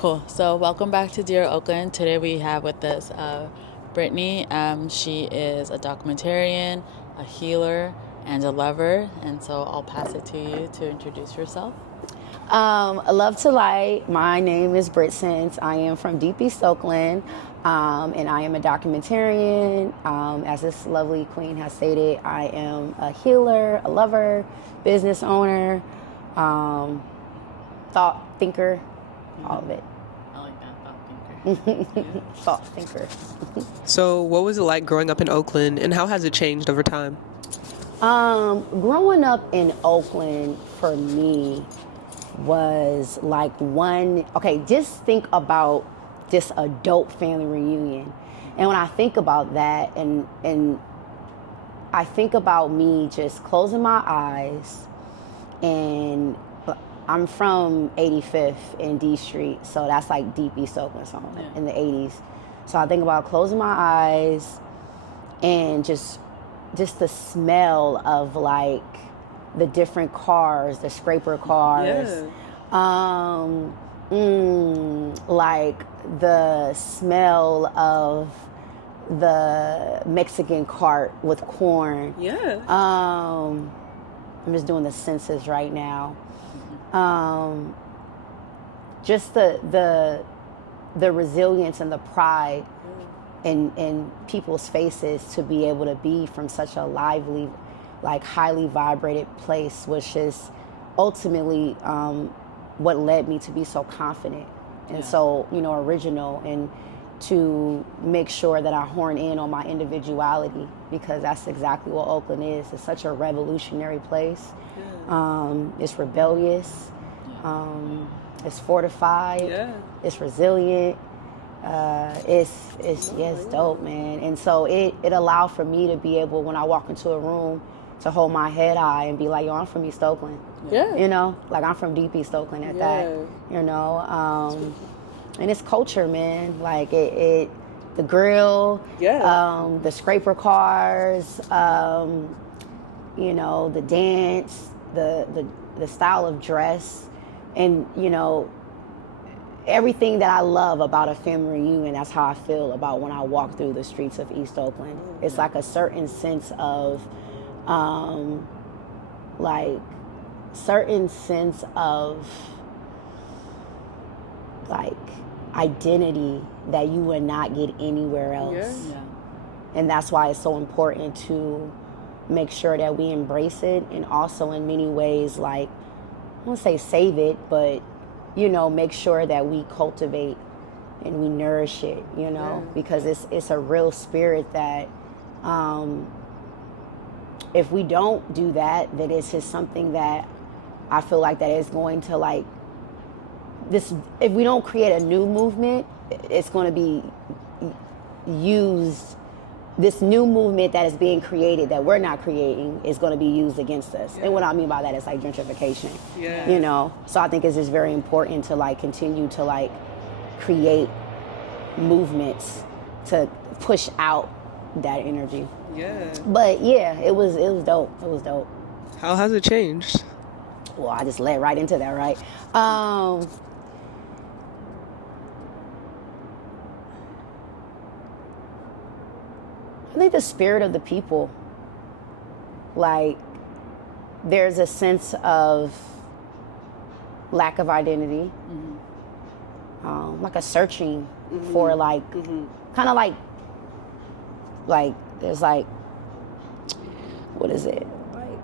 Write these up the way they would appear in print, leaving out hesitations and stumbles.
Cool. So welcome back to Dear Oakland. Today we have with us Brittany. She is a documentarian, a healer, and a lover. And so I'll pass it to you to introduce yourself. Love to Light. My name is Brittsense. I am from Deep East Oakland, and I am a documentarian. As this lovely queen has stated, I am a healer, a lover, business owner, thought thinker, all of it. I like that, thought thinker. Thought thinker. So what was it like growing up in Oakland, and how has it changed over time? Growing up in Oakland for me was like just think about this adult family reunion. And when I think about that and I think about me just closing my eyes, and I'm from 85th and D Street, so that's like Deep East Oakland, so in the 80s. So I think about closing my eyes and just the smell of like the different cars, the scraper cars, like the smell of the Mexican cart with corn. I'm just doing the census right now. Just the resilience and the pride in people's faces to be able to be from such a lively, like highly vibrated place, which is ultimately what led me to be so confident and so original, and to make sure that I horn in on my individuality, because that's exactly what Oakland is. It's such a revolutionary place. It's rebellious. It's fortified. It's resilient. It's dope, man. And so it allowed for me to be able, when I walk into a room, to hold my head high and be like, yo, I'm from East Oakland. Like I'm from Deep East Oakland at that. And it's culture, man. Like the grill, the scraper cars, the dance, the style of dress, and everything that I love about a family reunion. That's how I feel about when I walk through the streets of East Oakland. It's like a certain sense of like identity that you would not get anywhere else. And that's why it's so important to make sure that we embrace it, and also in many ways, like, I won't say save it, but make sure that we cultivate and we nourish it, because it's a real spirit that if we don't do that, then it's just something that I feel like that is going to, like, this, if we don't create a new movement, it's going to be used. This new movement that is being created, that we're not creating, is going to be used against us. And what I mean by that is like gentrification. So I think it's just very important to like continue to like create movements to push out that energy. But yeah, it was dope. It was dope. How has it changed? Well, I just led right into that, right? I think the spirit of the people, like, there's a sense of lack of identity, like a searching for like, kind of like there's like, what is it? Like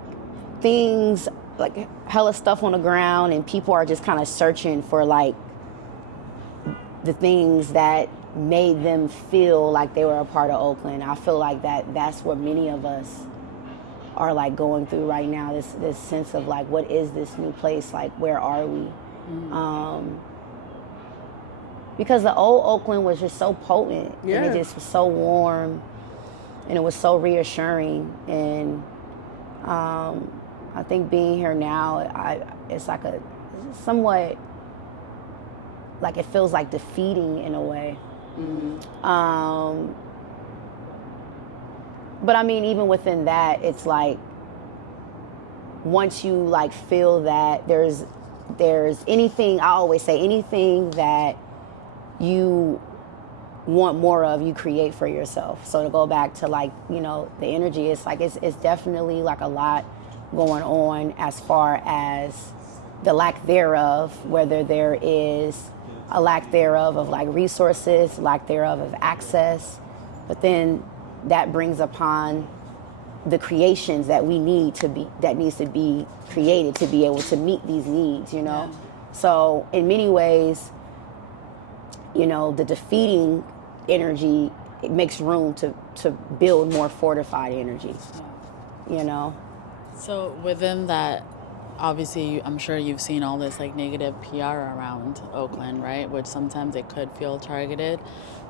things, like hella stuff on the ground, and people are just kind of searching for like the things that made them feel like they were a part of Oakland. I feel like that's what many of us are like going through right now, this sense of like, what is this new place, like where are we? Because the old Oakland was just so potent, and it just was so warm, and it was so reassuring. And I think being here now, it's like it's somewhat like, it feels like defeating in a way. But I mean, even within that, it's like, once you like feel that there's anything, I always say anything that you want more of, you create for yourself. So to go back to like, you know, the energy, it's like it's definitely like a lot going on as far as the lack thereof, whether there is a lack thereof of like resources, lack thereof of access, but then that brings upon the creations that we need to be, that needs to be created to be able to meet these needs, you know? Yeah. So in many ways, you know, the defeating energy, it makes room to build more fortified energy, you know? So within that, obviously, I'm sure you've seen all this like negative PR around Oakland, right? Which sometimes it could feel targeted.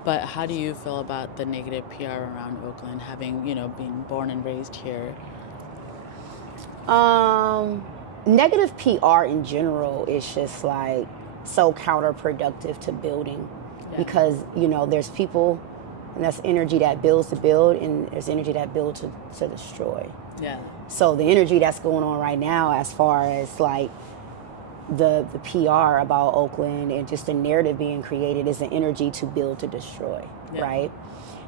But how do you feel about the negative PR around Oakland, having, you know, been born and raised here? Negative PR in general is just like so counterproductive to building. Yeah. Because, you know, there's people, and that's energy that builds to build, and there's energy that builds to destroy. Yeah. So the energy that's going on right now, as far as like the PR about Oakland and just the narrative being created, is the energy to build to destroy, yeah. Right?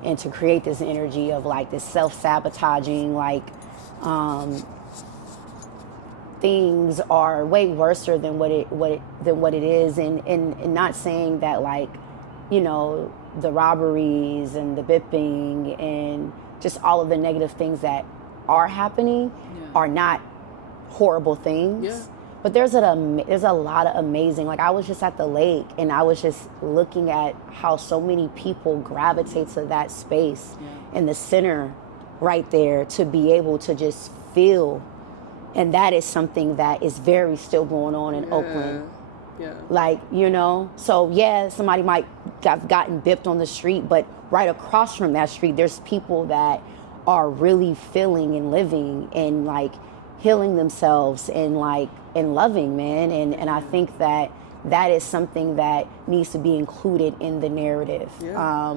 And to create this energy of like this self-sabotaging, like things are way worse than what it is, and not saying that, like, you know, the robberies and the bipping and just all of the negative things that are happening, yeah. are not horrible things. Yeah. But there's a lot of amazing, like I was just at the lake and I was just looking at how so many people gravitate to that space, yeah. in the center right there, to be able to just feel. And that is something that is very still going on in, yeah. Oakland. Yeah. Like, you know, so yeah, somebody might have gotten bipped on the street, but right across from that street, there's people that are really feeling and living and like healing themselves and like and loving, man. And I think that is something that needs to be included in the narrative. Yeah.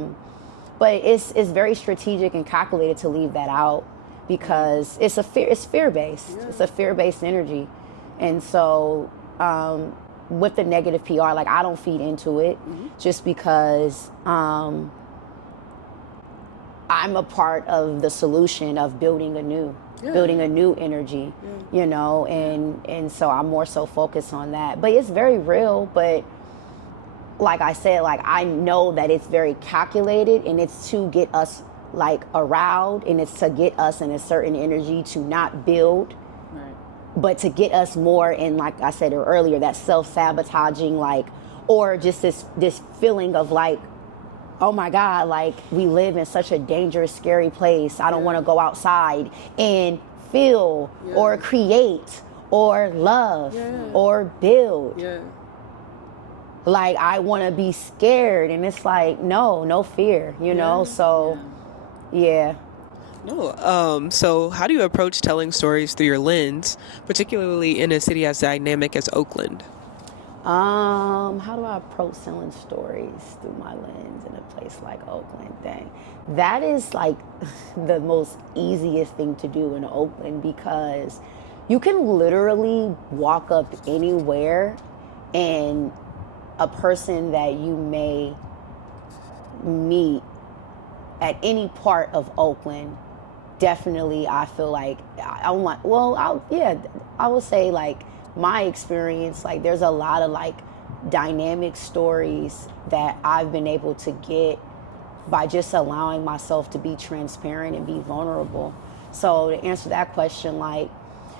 But it's very strategic and calculated to leave that out, because it's fear-based. Yeah. It's a fear-based energy. And so with the negative PR, like I don't feed into it, mm-hmm. just because I'm a part of the solution of building a new energy, yeah. you know, and so I'm more so focused on that. But it's very real, but like I said, like I know that it's very calculated, and it's to get us like aroused, and it's to get us in a certain energy to not build, right. but to get us more in, like I said earlier, that self-sabotaging, like, or just this feeling of like, oh my God, like we live in such a dangerous, scary place. I don't yeah. want to go outside and feel, yeah. or create or love, yeah. or build. Yeah. Like I want to be scared, and it's like, no fear, you know? So, yeah. No. So how do you approach telling stories through your lens, particularly in a city as dynamic as Oakland? How do I approach telling stories through my lens in a place like Oakland? Dang. That is like the most easiest thing to do in Oakland, because you can literally walk up anywhere, and a person that you may meet at any part of Oakland, definitely, I feel like I would say, like, my experience, like there's a lot of like dynamic stories that I've been able to get by just allowing myself to be transparent and be vulnerable. So to answer that question, like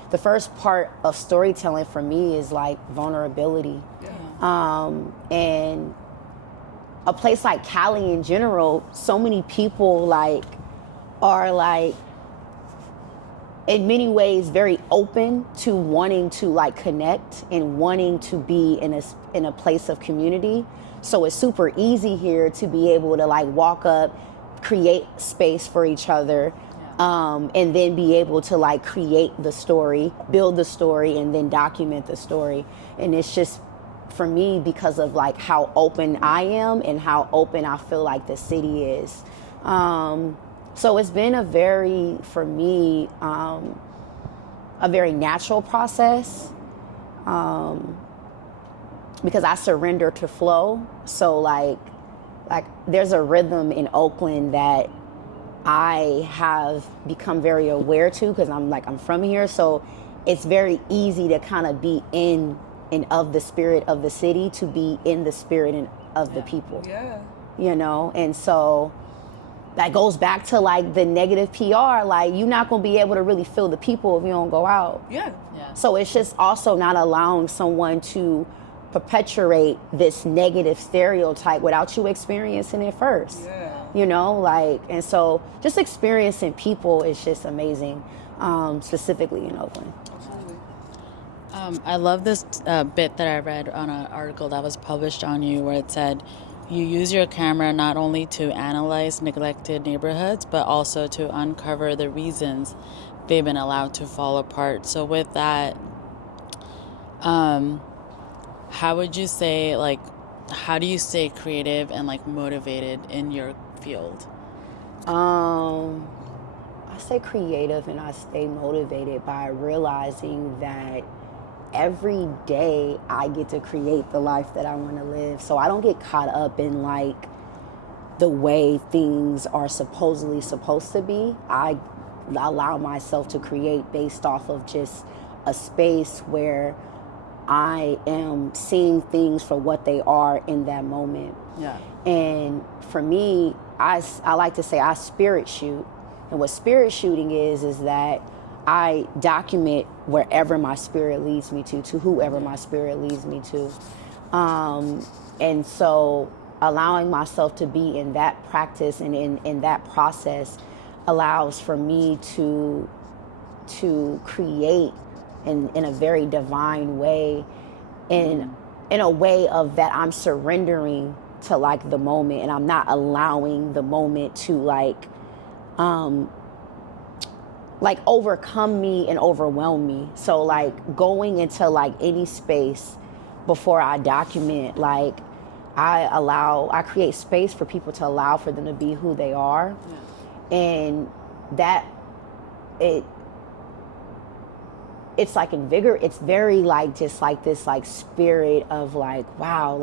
the first part of storytelling for me is like vulnerability. Yeah. And a place like Cali in general, so many people like are like in many ways very open to wanting to like connect and wanting to be in a place of community. So it's super easy here to be able to like walk up, create space for each other, and then be able to like create the story, build the story, and then document the story. And it's just, for me, because of like how open I am and how open I feel like the city is. So it's been a very natural process, because I surrender to flow. So like like there's a rhythm in Oakland that I have become very aware to, because I'm from here, so it's very easy to kind of be in and of the spirit of the city, to be in the spirit and of the people. Yeah. You know, and so that goes back to like the negative PR. Like, you're not gonna be able to really feel the people if you don't go out. Yeah. So it's just also not allowing someone to perpetuate this negative stereotype without you experiencing it first. Yeah. You know, like, and so just experiencing people is just amazing, specifically in Oakland. Absolutely. I love this bit that I read on an article that was published on you, where it said, you use your camera not only to analyze neglected neighborhoods, but also to uncover the reasons they've been allowed to fall apart. So with that, how would you say, like, how do you stay creative and like motivated in your field? I stay creative and I stay motivated by realizing that every day I get to create the life that I want to live. So I don't get caught up in like the way things are supposedly supposed to be. I allow myself to create based off of just a space where I am seeing things for what they are in that moment. Yeah. And for me, I like to say I spirit shoot. And what spirit shooting is that I document wherever my spirit leads me to whoever my spirit leads me to. And so allowing myself to be in that practice and in that process allows for me to create in a very divine way, in a way of that I'm surrendering to like the moment, and I'm not allowing the moment to like overcome me and overwhelm me. So like going into like any space before I document, like I create space for people to allow for them to be who they are. Yeah. And that it's like it's very like just like this like spirit of like, wow,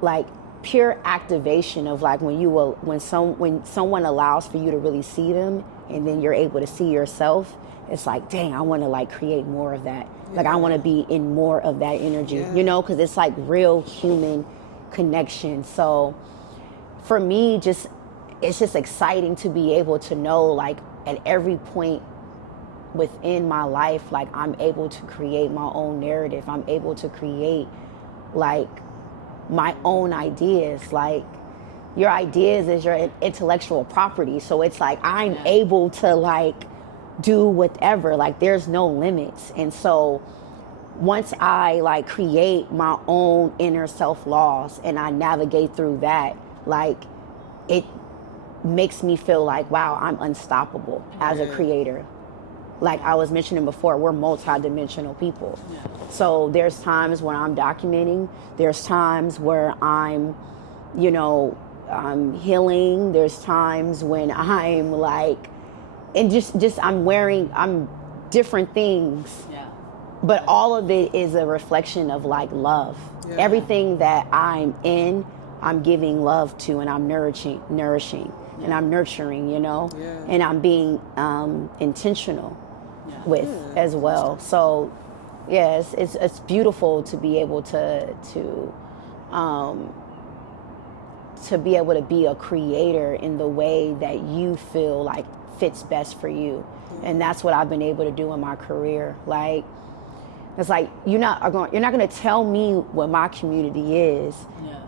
like pure activation of like when someone allows for you to really see them, and then you're able to see yourself. It's like, dang, I want to like create more of that. Yeah. Like I want to be in more of that energy, yeah. You know, because it's like real human connection. So for me, it's just exciting to be able to know like at every point within my life, like I'm able to create my own narrative. I'm able to create like my own ideas. Like your ideas is your intellectual property. So it's like I'm able to like do whatever, like there's no limits. And so once I like create my own inner self laws and I navigate through that, like it makes me feel like, wow, I'm unstoppable as a creator. Like I was mentioning before, we're multi-dimensional people. Yeah. So there's times when I'm documenting, there's times where I'm, you know, I'm healing, there's times when I'm like, and just I'm different things. Yeah. But all of it is a reflection of like love. Yeah. Everything that I'm in, I'm giving love to, and I'm nourishing, yeah. And I'm nurturing, you know, yeah. And I'm being intentional with as well. So yes, it's beautiful to be able to be able to be a creator in the way that you feel like fits best for you. And that's what I've been able to do in my career. Like it's like you're not going to tell me what my community is. Yeah.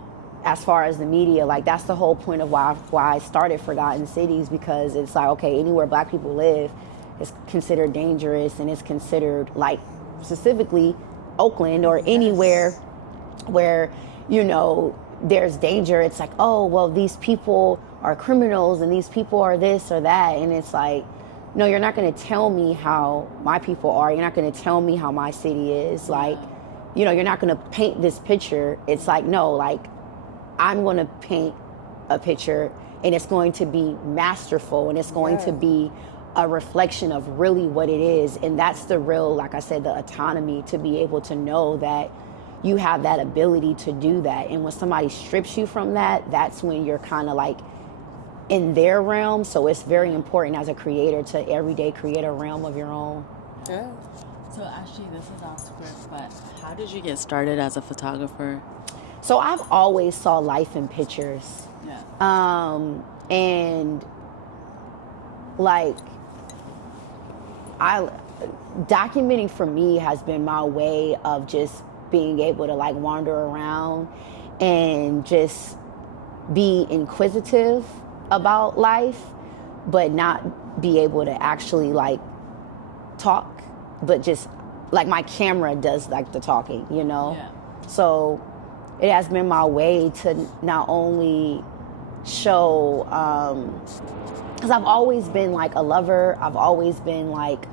As far as the media, like that's the whole point of why I started Forgotten Cities, because it's like, okay, anywhere Black people live is considered dangerous, and it's considered like specifically Oakland or anywhere where, you know, there's danger. It's like, oh, well, these people are criminals and these people are this or that. And it's like, no, you're not going to tell me how my people are. You're not going to tell me how my city is. Like, you know, you're not going to paint this picture. It's like, no, like I'm going to paint a picture, and it's going to be masterful, and it's going to be a reflection of really what it is. And that's the real, like I said, the autonomy to be able to know that you have that ability to do that. And when somebody strips you from that, that's when you're kind of like in their realm. So it's very important as a creator to every day create a realm of your own. Yeah. So actually, this is off script, but how did you get started as a photographer? So I've always saw life in pictures. Yeah. And like documenting for me has been my way of just being able to like wander around and just be inquisitive about life, but not be able to actually like talk, but just like my camera does like the talking, you know? Yeah. So it has been my way to not only show, because I've always been like a lover, I've always been like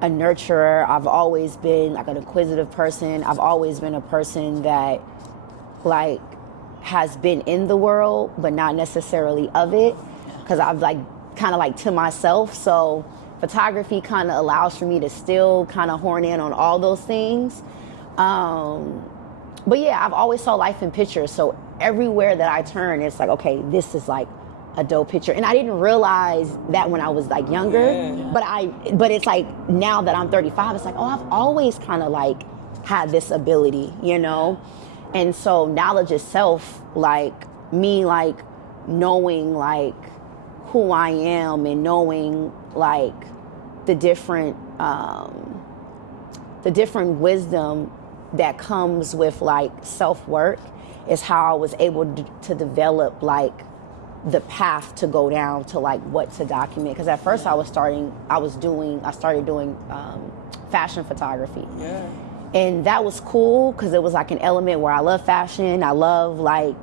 a nurturer, I've always been like an inquisitive person, I've always been a person that like has been in the world but not necessarily of it, because I've like kind of like to myself. So photography kind of allows for me to still kind of horn in on all those things. But yeah, I've always saw life in pictures. So everywhere that I turn, it's like, okay, this is like a dope picture. And I didn't realize that when I was like younger, but it's like now that I'm 35, it's like, oh, I've always kind of like had this ability, you know? And so knowledge itself, like me, like knowing like who I am and knowing like the different wisdom that comes with like self-work is how I was able to develop like the path to go down to like what to document. Because at first I started doing fashion photography. Yeah. And that was cool because it was like an element where I love fashion. I love like,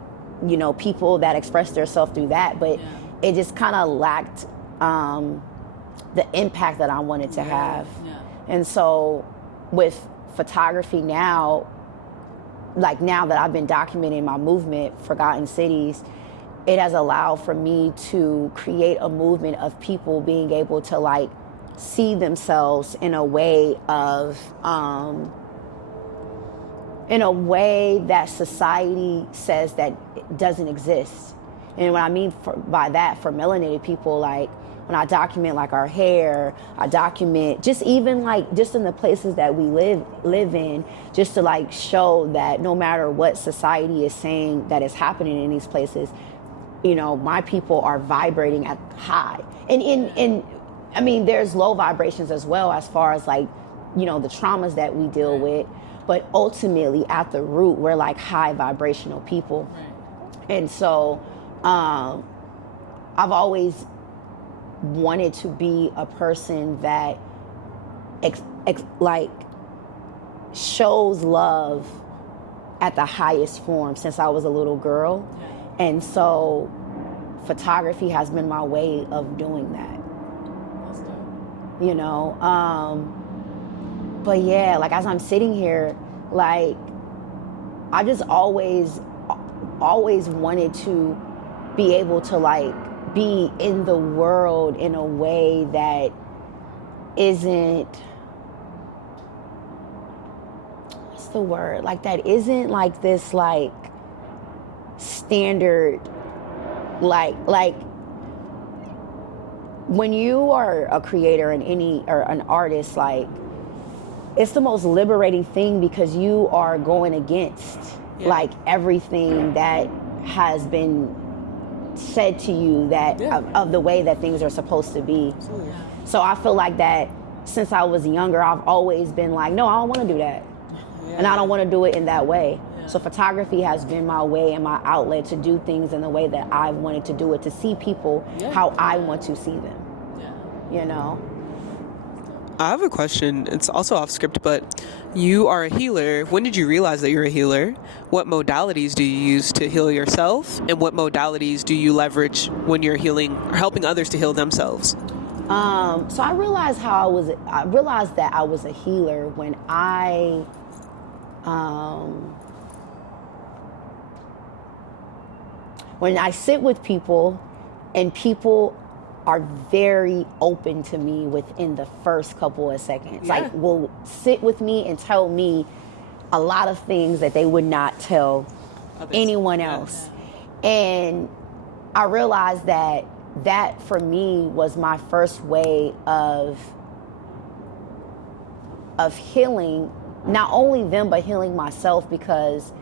you know, people that express themselves through that. But it just kind of lacked the impact that I wanted to have. Yeah. And so with photography now, like now that I've been documenting my movement, Forgotten Cities, it has allowed for me to create a movement of people being able to like see themselves in a way of, in a way that society says that it doesn't exist. And what I mean by that, for melanated people, like when I document like our hair, I document just even like just in the places that we live in, just to like show that no matter what society is saying that is happening in these places, you know, my people are vibrating at high. And I mean, there's low vibrations as well, as far as like, you know, the traumas that we deal with. But ultimately, at the root, we're like high vibrational people. And so I've always wanted to be a person that like shows love at the highest form since I was a little girl. And so photography has been my way of doing that. That's dope. You know, but yeah, like as I'm sitting here, like I just always wanted to be able to like be in the world in a way that isn't, what's the word? Like that isn't like this like standard, like when you are a creator in or an artist, like it's the most liberating thing because you are going against like everything that has been said to you that of the way that things are supposed to be. So I feel like that since I was younger, I've always been like, no, I don't want to do that. And I don't want to do it in that way. So photography has been my way and my outlet to do things in the way that I wanted to do it, to see people how I want to see them. You know? I have a question. It's also off script, but you are a healer. When did you realize that you're a healer? What modalities do you use to heal yourself? And what modalities do you leverage when you're healing or helping others to heal themselves? So I realized that I was a healer when I sit with people and people are very open to me within the first couple of seconds. Like will sit with me and tell me a lot of things that they would not tell anyone else. And I realized that for me was my first way of healing not only them but healing myself, because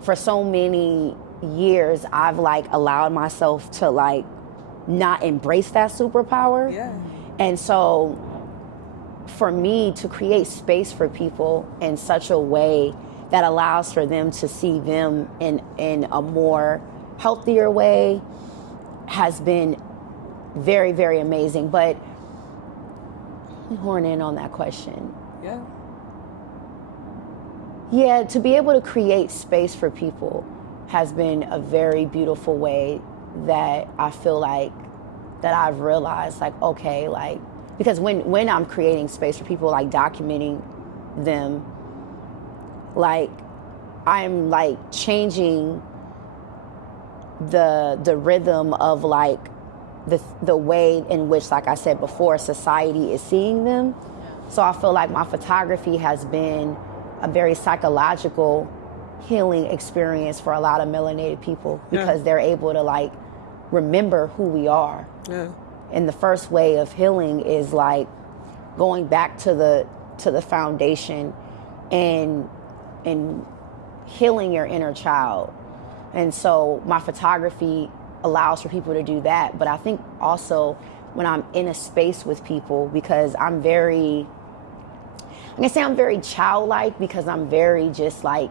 for so many years I've like allowed myself to like not embrace that superpower. Yeah. And so for me to create space for people in such a way that allows for them to see them in a more healthier way has been very, very amazing. But horn in on that question. Yeah, to be able to create space for people has been a very beautiful way that I feel like that I've realized, like, okay, like, because when I'm creating space for people, like documenting them, like I'm like changing the rhythm of like the way in which, like I said before, society is seeing them. So I feel like my photography has been a very psychological healing experience for a lot of melanated people, because they're able to like remember who we are. And the first way of healing is like going back to the foundation and healing your inner child. And so my photography allows for people to do that. But I think also when I'm in a space with people, because I'm very childlike, because I'm very just like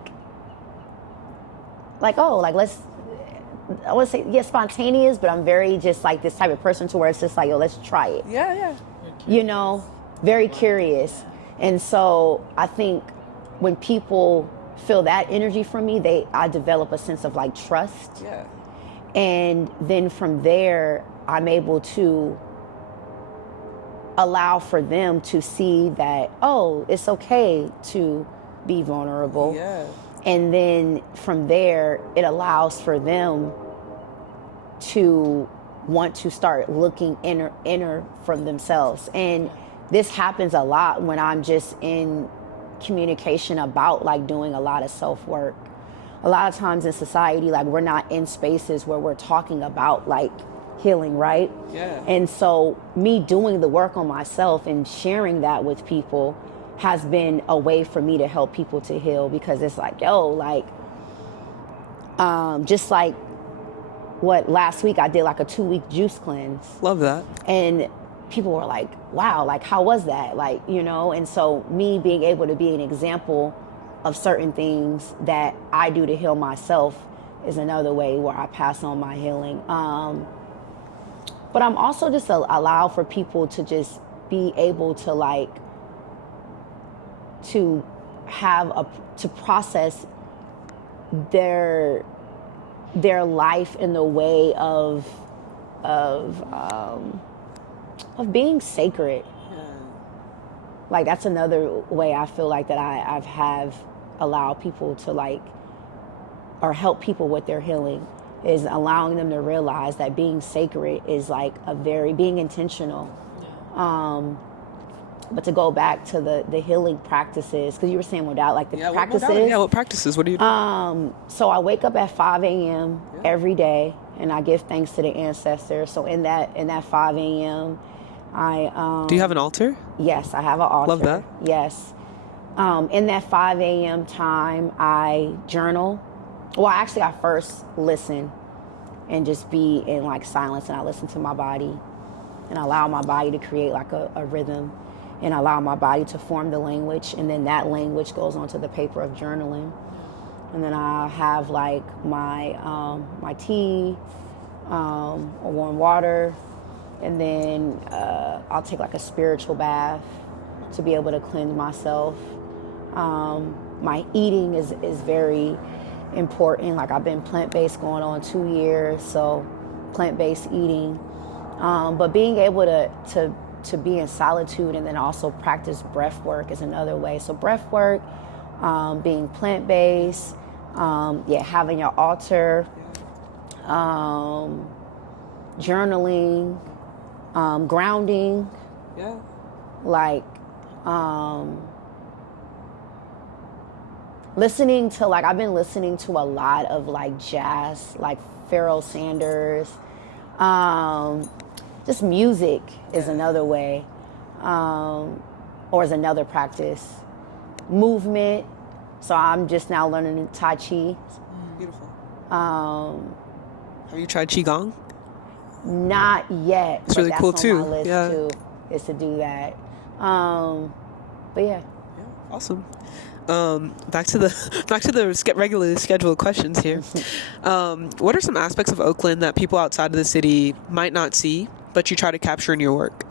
oh, like I want to say, yeah, spontaneous, but I'm very just like this type of person to where it's just like, yo, let's try it. You know, very curious. And so I think when people feel that energy from me, I develop a sense of like trust. And then from there, I'm able to allow for them to see that, oh, it's okay to be vulnerable. And then from there, it allows for them to want to start looking inner from themselves. And this happens a lot when I'm just in communication about like doing a lot of self-work. A lot of times in society, like we're not in spaces where we're talking about like healing, right? And so me doing the work on myself and sharing that with people has been a way for me to help people to heal, because it's like, yo, like, just like what last week I did like a 2-week juice cleanse. Love that. And people were like, wow, like, how was that? Like, you know, and so me being able to be an example of certain things that I do to heal myself is another way where I pass on my healing. But I'm also just allow for people to just be able to like, to process their life in the way of being sacred. Like that's another way I feel like that I have allowed people to like, or help people with their healing, is allowing them to realize that being sacred is like being intentional. But to go back to the healing practices, because you were saying without like the practices. What practices? What do you do? So I wake up at 5 a.m. every day, and I give thanks to the ancestors. So in that 5 a.m., I do you have an altar? Yes, I have an altar. Love that. Yes. In that 5 a.m. time, I journal. Well, actually, I first listen and just be in like silence, and I listen to my body and allow my body to create like a rhythm, and allow my body to form the language, and then that language goes onto the paper of journaling. And then I have like my tea, or warm water, and then I'll take like a spiritual bath to be able to cleanse myself. My eating is very important. Like I've been plant-based going on 2 years, so plant-based eating. But being able to be in solitude and then also practice breath work is another way. So breath work, being plant-based, having your altar, journaling, grounding, listening to I've been listening to a lot of jazz, Pharoah Sanders. Just music is another way, or is another practice. Movement. So I'm just now learning Tai Chi. Beautiful. Have you tried Qigong? Not yet. It's really cool too. On my list too, is to do that. But yeah. Awesome. Back to the regularly scheduled questions here. What are some aspects of Oakland that people outside of the city might not see, but you try to capture in your work?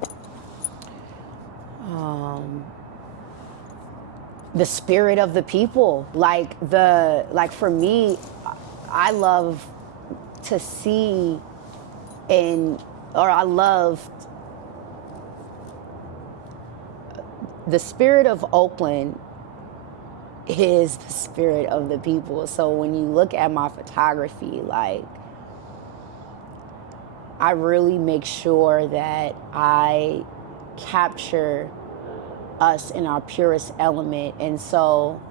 The spirit of the people. For me, I love to see I love the spirit of Oakland is the spirit of the people. So when you look at my photography, I really make sure that I capture us in our purest element. And so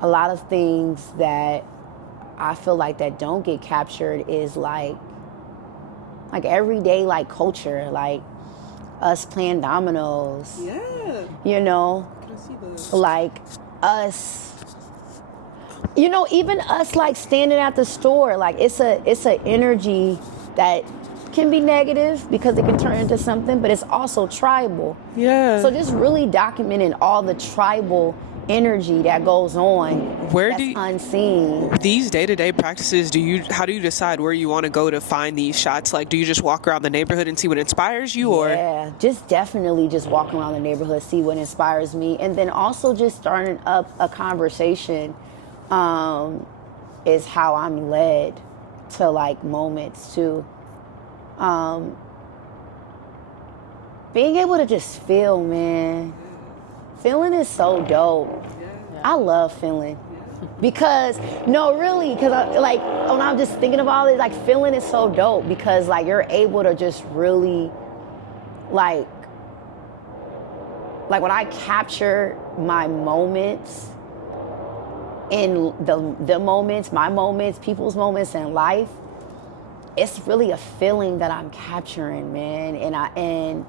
a lot of things that I feel that don't get captured is everyday culture, us playing dominoes. Yeah. You know, Can I see those? Us, even us standing at the store, it's a energy that can be negative because it can turn into something, but it's also tribal. Yeah. So just really documenting all the tribal energy that goes on. Where that's unseen. These day-to-day practices, how do you decide where you want to go to find these shots? Do you just walk around the neighborhood and see what inspires you, or? Yeah, just definitely just walking around the neighborhood, see what inspires me, and then also just starting up a conversation is how I'm led to moments too. Being able to just feel, man. Feeling is so dope. I love feeling. Because, no, really, because when I'm just thinking about it, feeling is so dope because, you're able to just really, when I capture my moments in the moments, my moments, people's moments in life, it's really a feeling that I'm capturing, man. And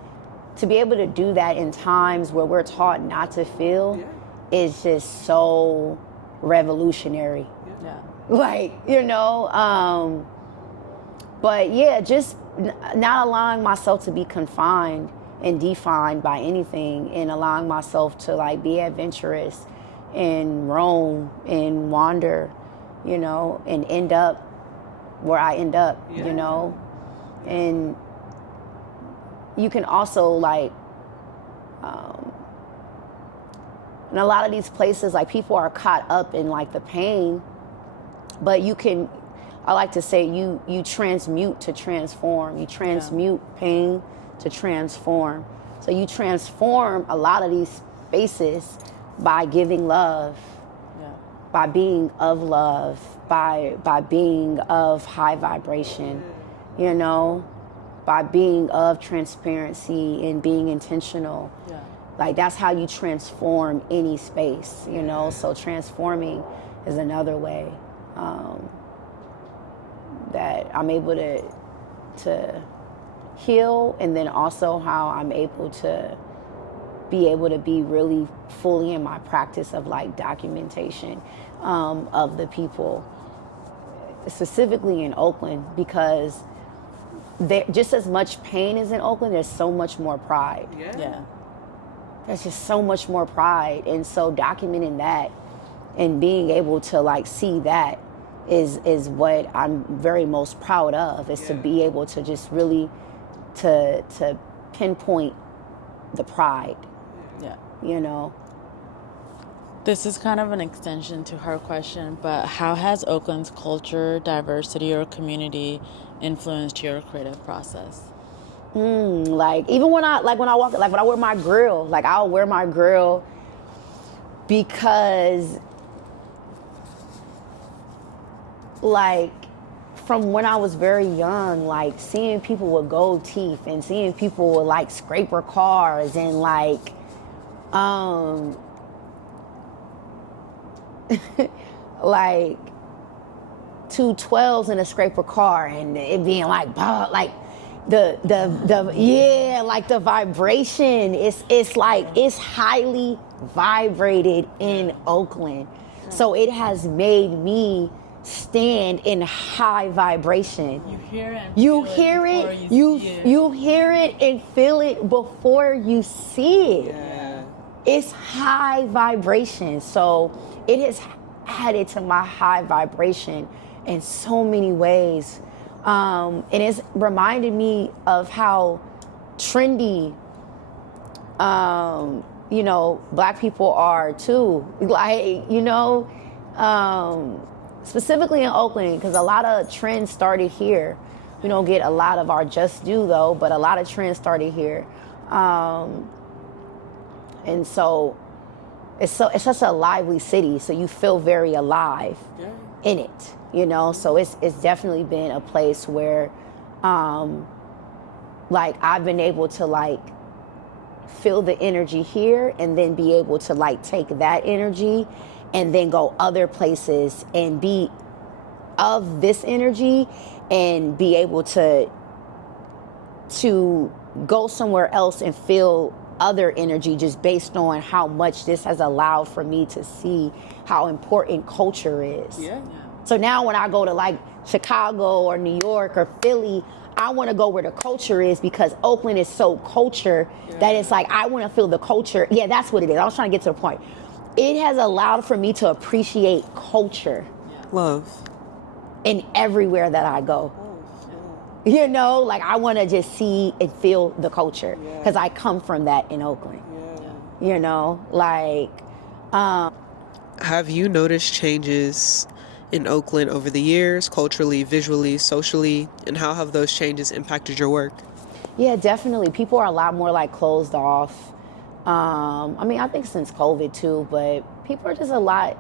to be able to do that in times where we're taught not to feel is just so revolutionary. But yeah, just not allowing myself to be confined and defined by anything, and allowing myself to be adventurous and roam and wander, and end up where I end up, and you can also in a lot of these places, people are caught up in the pain, but I like to say you transmute to transform. You transmute pain to transform. So you transform a lot of these spaces by giving love, by being of love, by being of high vibration, by being of transparency and being intentional. That's how you transform any space, So transforming is another way that I'm able to heal, and then also how I'm able to be really fully in my practice of documentation of the people, specifically in Oakland, because there just as much pain is in Oakland, there's so much more pride. There's just so much more pride, and so documenting that and being able to see that is what I'm very most proud of, is to be able to just really to pinpoint the pride. This is kind of an extension to her question, but how has Oakland's culture, diversity, or community influenced your creative process? Even when I walk, when I wear my grill, I'll wear my grill because from when I was very young, seeing people with gold teeth and seeing people with scraper cars and like 212s in a scraper car and it being like like the like the vibration it's like it's highly vibrated in Oakland. So it has made me stand in high vibration. You hear it and feel it before you see it. Yeah. It's high vibration. So it has added to my high vibration in so many ways. And it's reminded me of how trendy, you know, Black people are too. Like, you know, specifically in Oakland, because a lot of trends started here. We don't get a lot of our just due though, but a lot of trends started here. And so it's such a lively city, so you feel very alive in it, you know. So it's definitely been a place where like I've been able to like feel the energy here and then be able to like take that energy and then go other places and be of this energy and be able to go somewhere else and feel other energy just based on how much this has allowed for me to see how important culture is. Yeah. So now when I go to like Chicago or New York or Philly, I want to go where the culture is because Oakland is so culture that it's like I want to feel the culture. Yeah, that's what it is. I was trying to get to the point. It has allowed for me to appreciate culture. Love. In everywhere that I go. You know, like I want to just see and feel the culture because I come from that in Oakland. You know, like. Have you noticed changes in Oakland over the years, culturally, visually, socially, and how have those changes impacted your work? Yeah, definitely. People are a lot more like closed off. I mean, I think since COVID too, but people are just a lot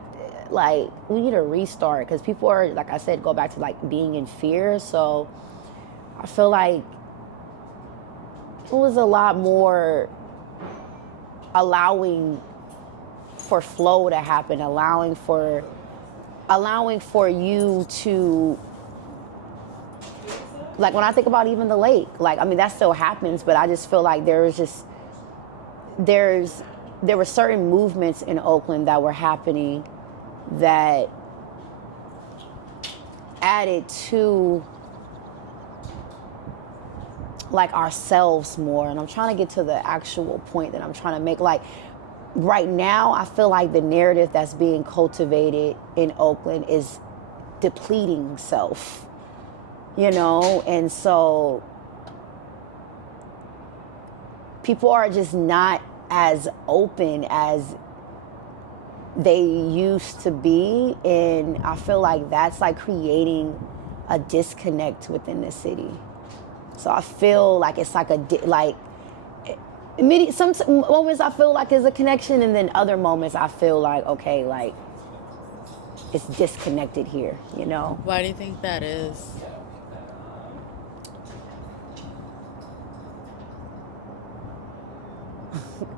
like we need a restart because people are, like I said, go back to like being in fear. So I feel like it was a lot more allowing for flow to happen, allowing for you to, like when I think about even the lake, like, I mean, that still happens, but I just feel like there were certain movements in Oakland that were happening that added to like ourselves more. And I'm trying to get to the actual point that I'm trying to make. Like right now, I feel like the narrative that's being cultivated in Oakland is depleting self, you know? And so people are just not as open as they used to be. And I feel like that's like creating a disconnect within the city. So I feel like it's like some moments I feel like there's a connection, and then other moments I feel like, okay, like it's disconnected here, you know? Why do you think that is?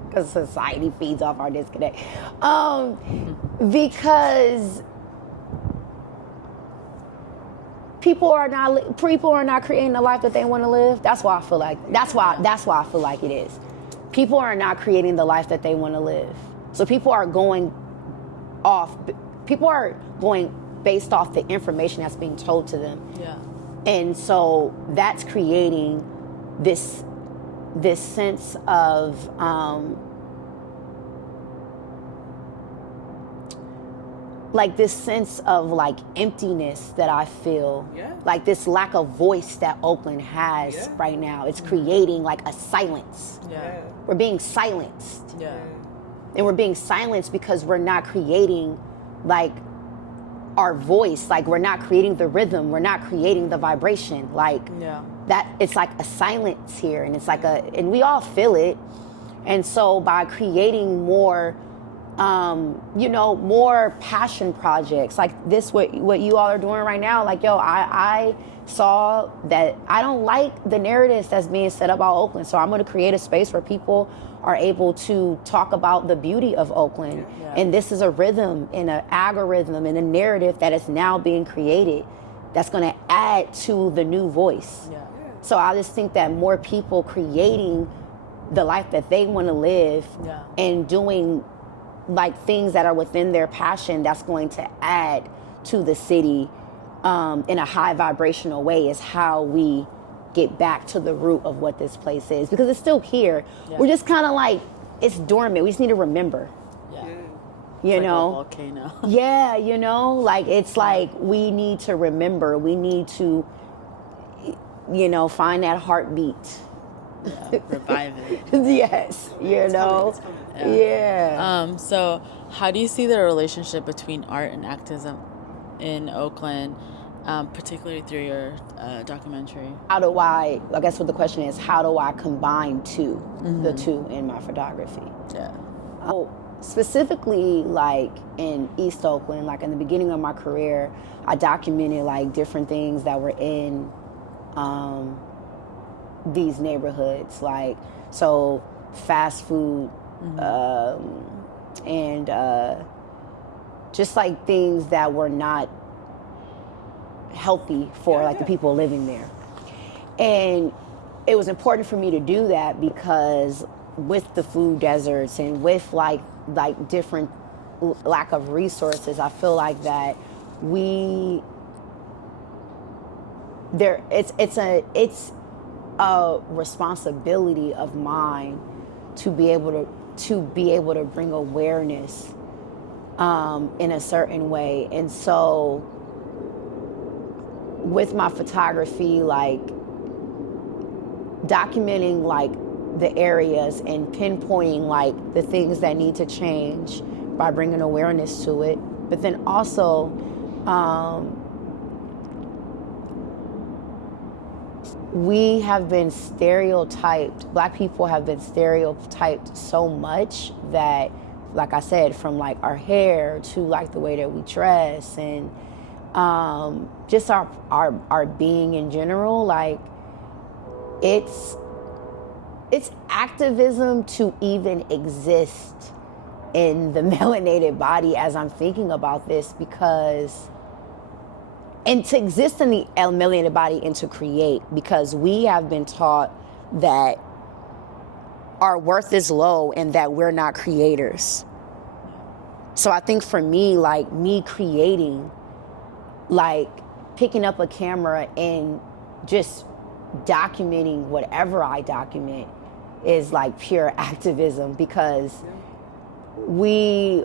Because society feeds off our disconnect. Because people are not creating the life that they want to live. That's why I feel like I feel like it is. People are not creating the life that they want to live. So people are going based off the information that's being told to them. Yeah. And so that's creating this sense of like emptiness that I feel. Yeah. Like this lack of voice that Oakland has right now. It's creating like a silence. Yeah. We're being silenced. Yeah. And we're being silenced because we're not creating like our voice. Like we're not creating the rhythm. We're not creating the vibration. Like that, it's like a silence here, and it's like and we all feel it. And so by creating more more passion projects like this, what you all are doing right now. Like, I saw that I don't like the narratives that's being set about Oakland. So I'm going to create a space where people are able to talk about the beauty of Oakland. Yeah. And this is a rhythm and an algorithm and a narrative that is now being created that's going to add to the new voice. Yeah. So I just think that more people creating the life that they want to live and doing like things that are within their passion that's going to add to the city in a high vibrational way is how we get back to the root of what this place is, because it's still here. Yeah. We're just kind of like, it's dormant. We just need to remember. Yeah. You know? Like a volcano. Yeah, like it's like we need to remember. We need to, find that heartbeat. Yeah, revive it. Yes, It's coming. Yeah. So how do you see the relationship between art and activism in Oakland, particularly through your documentary? I guess what the question is, how do I combine the two in my photography? Yeah. Specifically, like in East Oakland, like in the beginning of my career, I documented like different things that were in these neighborhoods, like so fast food, and just like things that were not healthy for the people living there. And it was important for me to do that because with the food deserts and with like different lack of resources, I feel like that it's a responsibility of mine to be able to bring awareness in a certain way. And so with my photography, like documenting like the areas and pinpointing like the things that need to change by bringing awareness to it, but then also we have been stereotyped, Black people have been stereotyped so much that, like I said, from like our hair to like the way that we dress and just our being in general, like it's activism to even exist in the melanated body as I'm thinking about this, and to exist in the melanated body and to create, because we have been taught that our worth is low and that we're not creators. So I think for me, like me creating, like picking up a camera and just documenting whatever I document is like pure activism, because we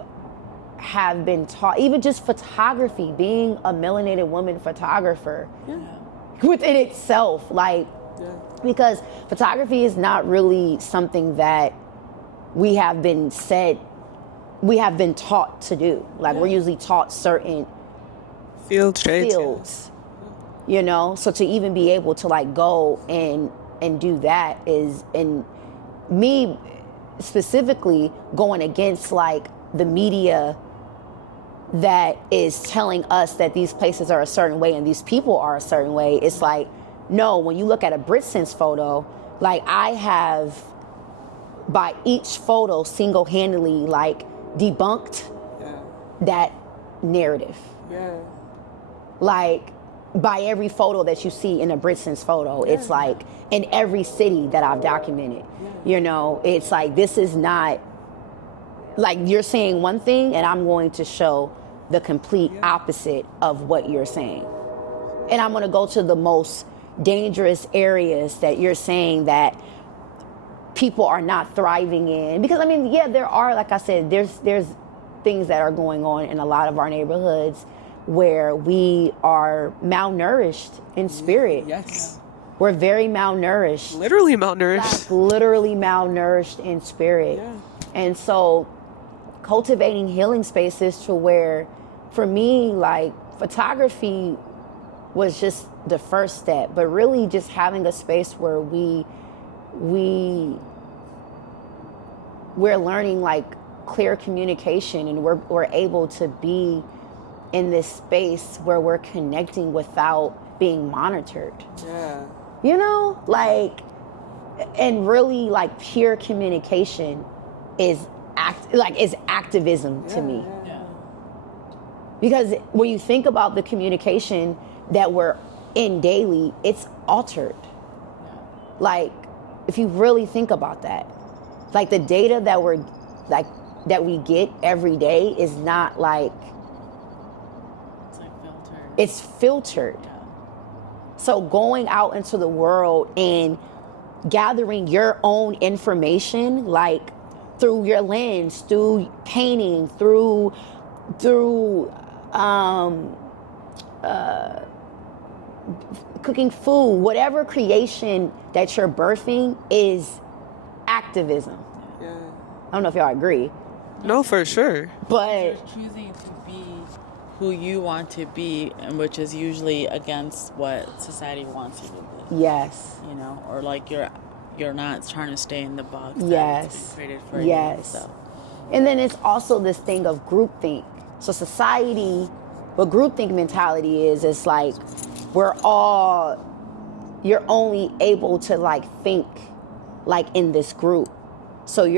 have been taught, even just photography, being a melanated woman photographer within itself, like because photography is not really something that we have been taught to do. Like we're usually taught certain fields, so to even be able to like go and do that is, and me specifically going against like the media that is telling us that these places are a certain way and these people are a certain way. It's like, no, when you look at a Brittsense photo, like I have by each photo single-handedly like debunked that narrative. Like by every photo that you see in a Brittsense photo, it's like in every city that I've documented, it's like, this is not like you're saying one thing and I'm going to show the complete opposite of what you're saying. And I'm going to go to the most dangerous areas that you're saying that people are not thriving in. Because I mean, there are, like I said, there's things that are going on in a lot of our neighborhoods where we are malnourished in spirit. Yes. We're very malnourished. Literally malnourished. Like, literally malnourished in spirit. Yeah. And so cultivating healing spaces to where, for me, like photography was just the first step, but really just having a space where we're learning like clear communication, and we're able to be in this space where we're connecting without being monitored. Yeah. You know, like, and really, like, pure communication is activism to me. Yeah. Because when you think about the communication that we're in daily, it's altered. Yeah. Like, if you really think about that, like, the data that we get every day is not like, It's like filtered. it's filtered. Yeah. So going out into the world and gathering your own information, like, through your lens, through painting, through cooking food, whatever creation that you're birthing is activism. Yeah. I don't know if y'all agree, No, for sure. but You're choosing to be who you want to be, and which is usually against what society wants you to be. yes, You know, or like you're not trying to stay in the box that's yes, been created for yes. you. So And then it's also this thing of groupthink. So society, what groupthink mentality is, it's like you're only able to, like, think like in this group. So if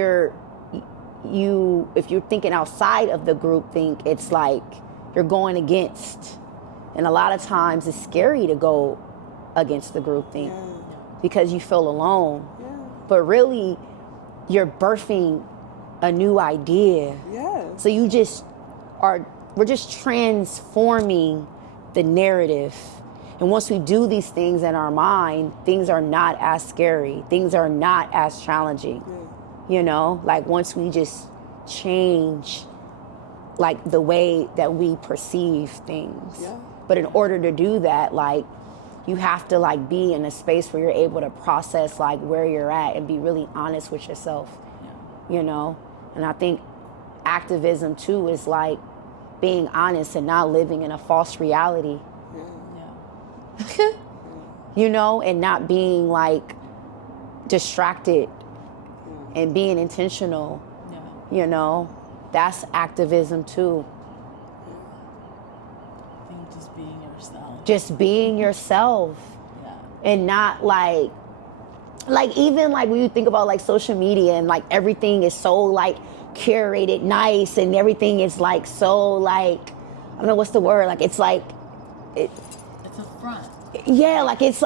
you're thinking outside of the group think, it's like you're going against. And a lot of times it's scary to go against the group think because you feel alone. Yeah. But really, you're birthing a new idea. Yeah. So we're just transforming the narrative. And once we do these things in our mind, things are not as scary. Things are not as challenging. You know, like, once we just change, like, the way that we perceive things. Yeah. But in order to do that, like, you have to, like, be in a space where you're able to process, like, where you're at and be really honest with yourself. yeah. You know? And I think activism too is like being honest and not living in a false reality. Yeah. You know, and not being, like, distracted and being intentional. Yeah. You know, that's activism too. I think just being yourself. Just being yourself. Yeah. And not like even like when you think about, like, social media and, like, everything is so, like, curated nice and everything is, like, so, like, I don't know what's the word, like, it's like It's a front. yeah, like, it's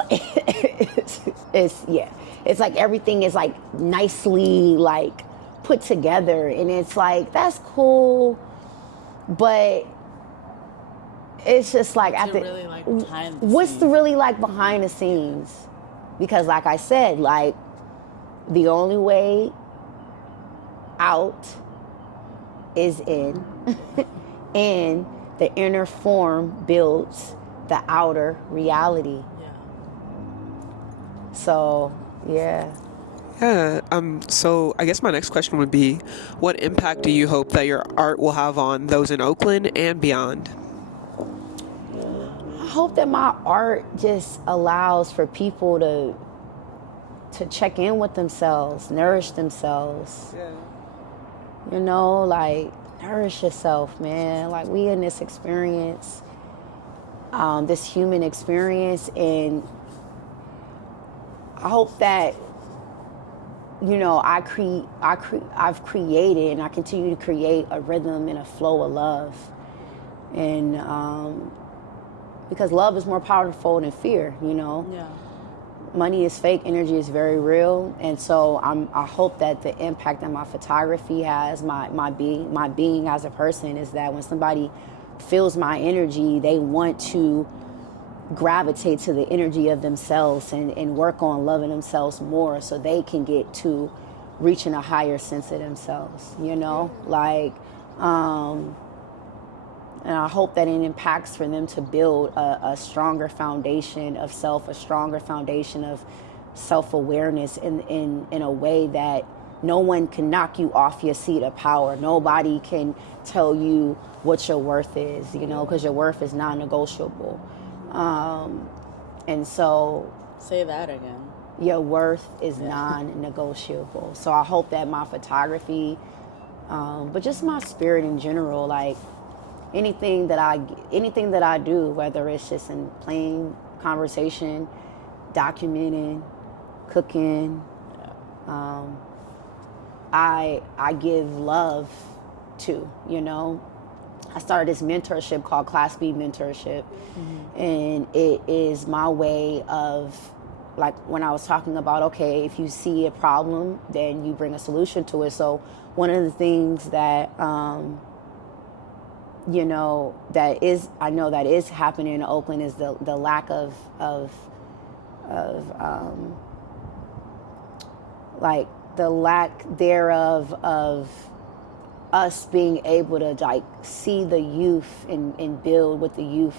it's like everything is, like, nicely, like, put together, and it's like, that's cool, but it's just like What's it really like behind the what's scenes? the really like behind the scenes? Because, like I said, like, the only way out is in, and the inner form builds the outer reality. Yeah. So, yeah. Yeah. So I guess my next question would be, what impact do you hope that your art will have on those in Oakland and beyond? I hope that my art just allows for people to check in with themselves, nourish themselves. Yeah. You know, like, nourish yourself, man. Like, we in this experience, this human experience, and I hope that, you know, I've created and I continue to create a rhythm and a flow of love, and because love is more powerful than fear. You know, Yeah. money is fake, energy is very real, and so I hope that the impact that my photography has, my being as a person, is that when somebody feels my energy, they want to gravitate to the energy of themselves and work on loving themselves more, so they can get to reaching a higher sense of themselves. You know, like, and I hope that it impacts for them to build a stronger foundation of self, a stronger foundation of self-awareness in a way that no one can knock you off your seat of power. Nobody can tell you what your worth is, you know, because your worth is non-negotiable. And so Say that again. your worth is non-negotiable. So I hope that my photography but just my spirit in general. Like anything that I do, whether it's just in plain conversation, documenting, cooking, I give love to, you know. I started this mentorship called Class B Mentorship, and it is my way of, like when I was talking about, okay, if you see a problem, then you bring a solution to it. So one of the things that, you know, I know that is happening in Oakland is the lack of like the lack thereof of us being able to like see the youth and build with the youth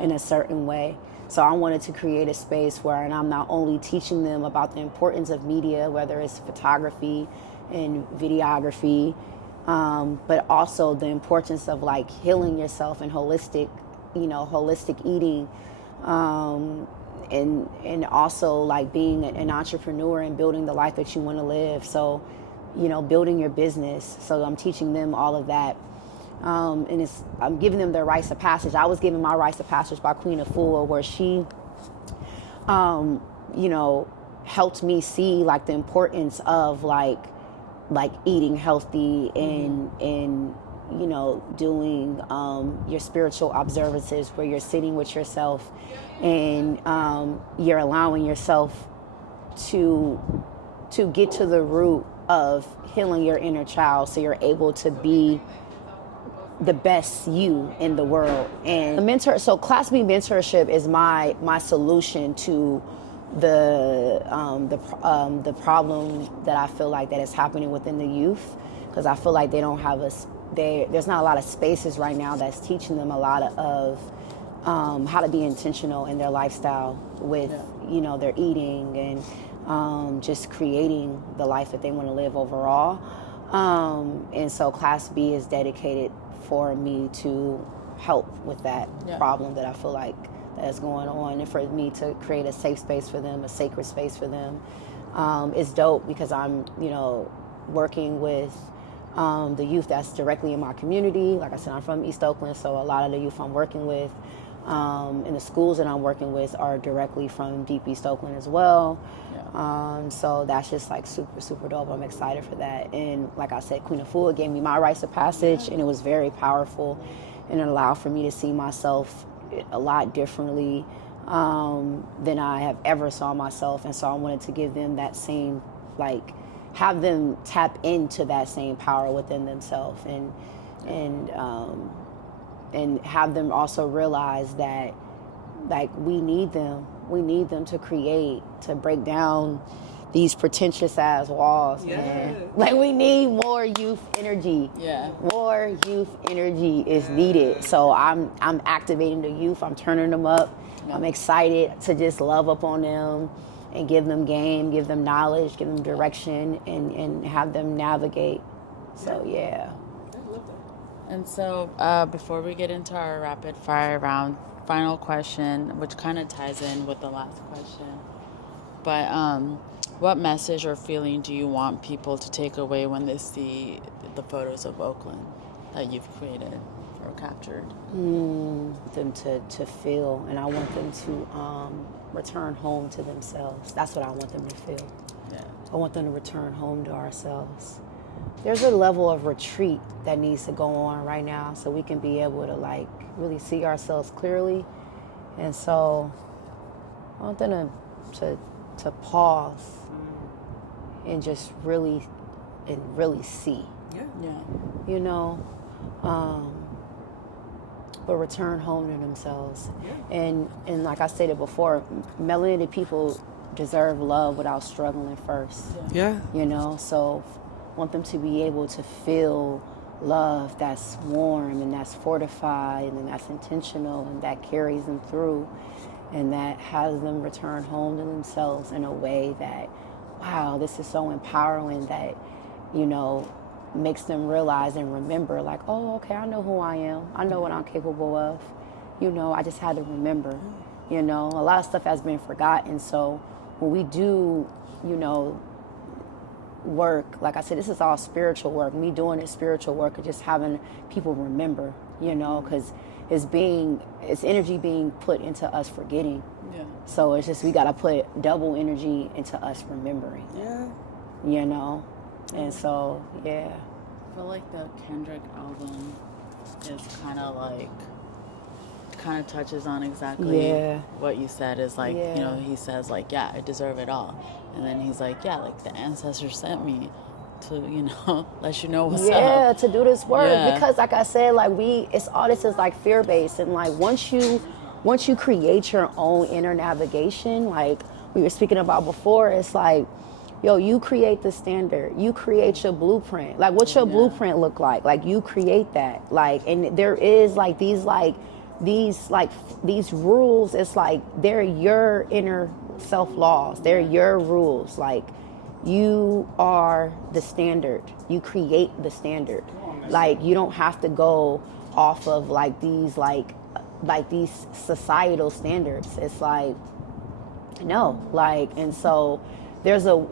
in a certain way. So I wanted to create a space where, and I'm not only teaching them about the importance of media, whether it's photography and videography, but also the importance of like healing yourself and holistic eating, and also like being an entrepreneur and building the life that you want to live. So, you know, building your business. So I'm teaching them all of that. And I'm giving them their rites of passage. I was given my rites of passage by Queen Afua, where she, you know, helped me see like the importance of like eating healthy and you know, doing your spiritual observances where you're sitting with yourself and you're allowing yourself to get to the root of healing your inner child, so you're able to be the best you in the world. And so Class B mentorship is my solution to the problem that I feel like that is happening within the youth, because I feel like they don't have there's not a lot of spaces right now that's teaching them a lot of how to be intentional in their lifestyle with you know, their eating and just creating the life that they want to live overall. And so Class B is dedicated for me to help with that problem that I feel like that is going on, and for me to create a safe space for them, a sacred space for them. It's dope because I'm, you know, working with the youth that's directly in my community. Like I said, I'm from East Oakland, so a lot of the youth I'm working with and the schools that I'm working with are directly from Deep East Oakland as well. So that's just like super, super dope. I'm excited for that. And like I said, Queen Afua gave me my rites of passage, and it was very powerful, and it allowed for me to see myself a lot differently than I have ever saw myself. And so I wanted to give them that same, like, have them tap into that same power within themselves, and have them also realize that, like, we need them to create, to break down these pretentious ass walls, man. Like, we need more youth energy. More youth energy is needed. So I'm activating the youth. I'm turning them up. I'm excited to just love up on them and give them game, give them knowledge, give them direction, and have them navigate. So And so before we get into our rapid fire round, final question, which kind of ties in with the last question, but what message or feeling do you want people to take away when they see the photos of Oakland that you've created or captured? Them to feel, and I want them to return home to themselves. That's what I want them to feel. I want them to return home to ourselves. There's a level of retreat that needs to go on right now, so we can be able to like really see ourselves clearly. And so I want them to pause and just really see. You know, but return home to themselves. And like I stated before, melanated people deserve love without struggling first. You know, so want them to be able to feel love that's warm and that's fortified and that's intentional and that carries them through, and that has them return home to themselves in a way that, wow, this is so empowering, that, you know, makes them realize and remember, like, oh, okay, I know who I am. I know what I'm capable of. You know, I just had to remember. You know, a lot of stuff has been forgotten. So when we do, you know, work, like I said, this is all spiritual work. Me doing this spiritual work and just having people remember, you know, because it's energy being put into us forgetting. Yeah. So it's just we got to put double energy into us remembering. Yeah. You know, and so yeah. I feel like the Kendrick album is kind of touches on exactly what you said. Is like, you know, he says like, yeah, I deserve it all, and then he's like, yeah, like the ancestors sent me to, you know, let you know what's up. To do this work because like I said, like it's all this is like fear based, and like once you create your own inner navigation, like we were speaking about before, it's like, yo, you create the standard, you create your blueprint. Like what's your blueprint look like? Like you create that. Like, and there is like these rules. It's like they're your inner self laws. They're your rules. Like you are the standard. You create the standard. Like you don't have to go off of like these societal standards. It's like, no, like, and so there's a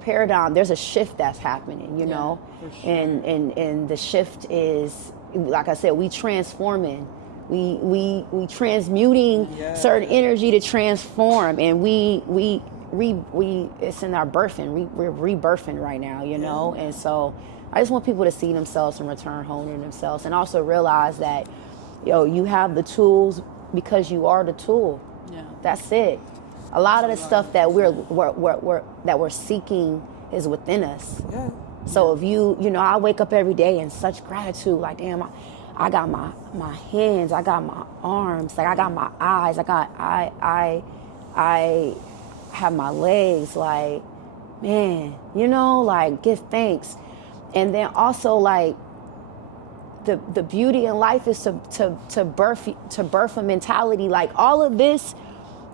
paradigm, there's a shift that's happening, you know, sure. and the shift is, like I said, we transforming, we transmuting certain energy to transform, and we it's in our birthing, we're rebirthing right now, you know, and so I just want people to see themselves and return home to themselves, and also realize that, yo, you have the tools because you are the tool. Yeah, that's it. A lot of the stuff that we're seeking is within us. Yeah. So if you know, I wake up every day in such gratitude, like, damn, I got my hands, I got my arms, like I got my eyes, I have my legs, like, man, you know, like give thanks. And then also like the beauty in life is to birth a mentality. Like all of this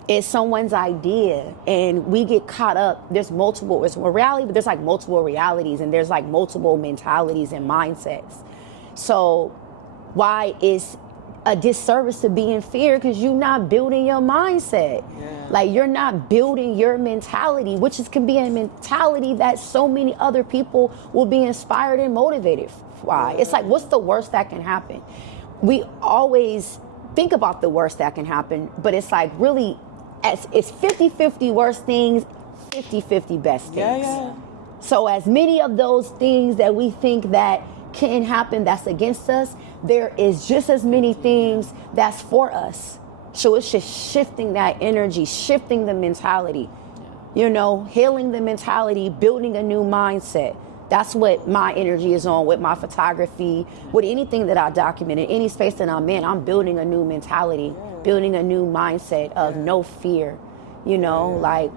is someone's idea, and we get caught up. It's a reality, but there's like multiple realities, and there's like multiple mentalities and mindsets. So why is a disservice to be in fear? Because you're not building your mindset. Yeah. Like you're not building your mentality, which can be a mentality that so many other people will be inspired and motivated. Why? Yeah. It's like, what's the worst that can happen? We always think about the worst that can happen, but it's like really, it's 50-50 worst things, 50-50 best things. Yeah. So as many of those things that we think that can happen that's against us, there is just as many things that's for us. So it's just shifting that energy, shifting the mentality, you know, healing the mentality, building a new mindset. That's what my energy is on with my photography, with anything that I document, in any space that I'm in. I'm building a new mentality, building a new mindset of no fear, you know, like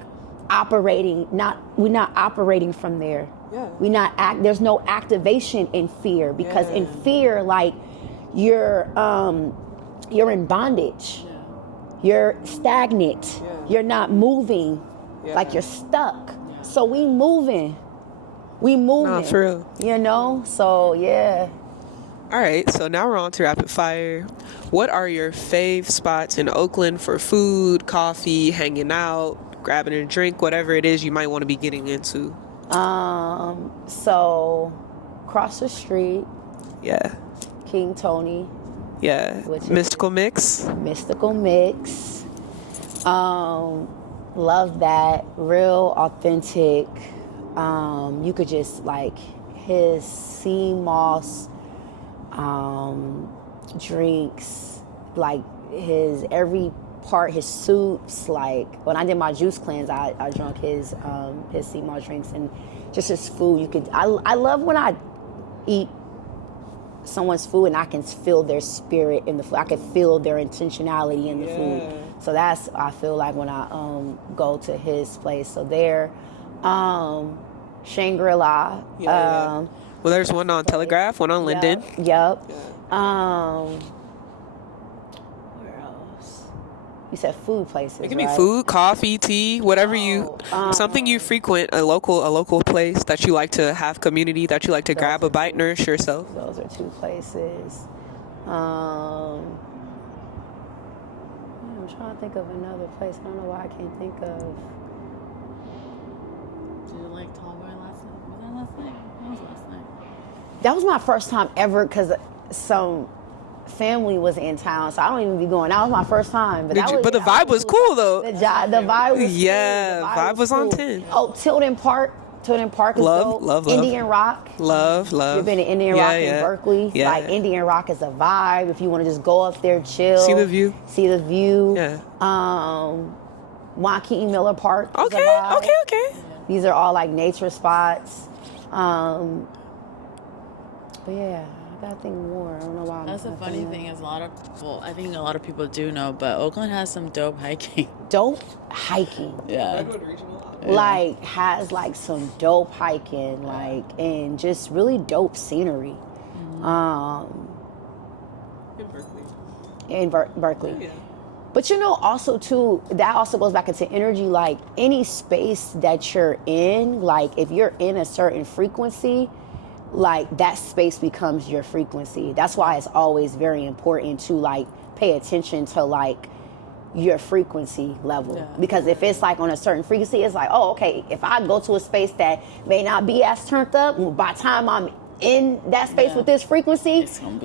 we're not operating from there. Yeah. There's no activation in fear, because in fear, like you're in bondage. Yeah. You're stagnant. Yeah. You're not moving. Yeah. Like you're stuck. Yeah. So we moving. No, for real. You know? So, yeah. All right, so now we're on to rapid fire. What are your fave spots in Oakland for food, coffee, hanging out, grabbing a drink, whatever it is you might want to be getting into? So, across the street. Yeah. King Tony. Yeah. Mystical Mix. Love that. Real authentic. You could just like his sea moss drinks, like his every part, his soups. Like when I did my juice cleanse, I drank his sea moss drinks, and just his food. I love when I eat someone's food and I can feel their spirit in the food. I can feel their intentionality in the food. So that's, I feel like when I go to his place. So there. Shangri-La. Well, there's one on Telegraph, one on Linden. Yep. Where else? You said food places. It can be food, coffee, tea, whatever something you frequent, a local place that you like to have community, that you like to grab a bite, nourish yourself. Those are two places. I'm trying to think of another place. I don't know why I can't think of. you like Tallboy last night? Was that last night? That was last night. That was my first time ever because some family was in town, so I don't even be going. That was my first time. But The vibe was cool though. The vibe was yeah, cool. vibe was on cool. 10. Oh, Tilden Park is dope. Love. Indian Rock. Love. You've been to Indian Rock in Berkeley. Yeah. Like Indian Rock is a vibe. If you want to just go up there, chill. See the view. Yeah. Joaquin Miller Park. Is Okay. a vibe. Okay. These are all like nature spots. But yeah, I gotta think more. I don't know why. That's the funny thing is I think a lot of people do know, but Oakland has some dope hiking. Dope hiking. Yeah. Like has like some dope hiking, like and just really dope scenery. In Berkeley. Yeah. But you know, also too, that also goes back into energy. Like any space that you're in, like if you're in a certain frequency, like that space becomes your frequency. That's why it's always very important to like pay attention to like your frequency level. Yeah. Because if it's like on a certain frequency, it's like, oh, okay, if I go to a space that may not be as turned up, by the time I'm in that space with this frequency, It's gonna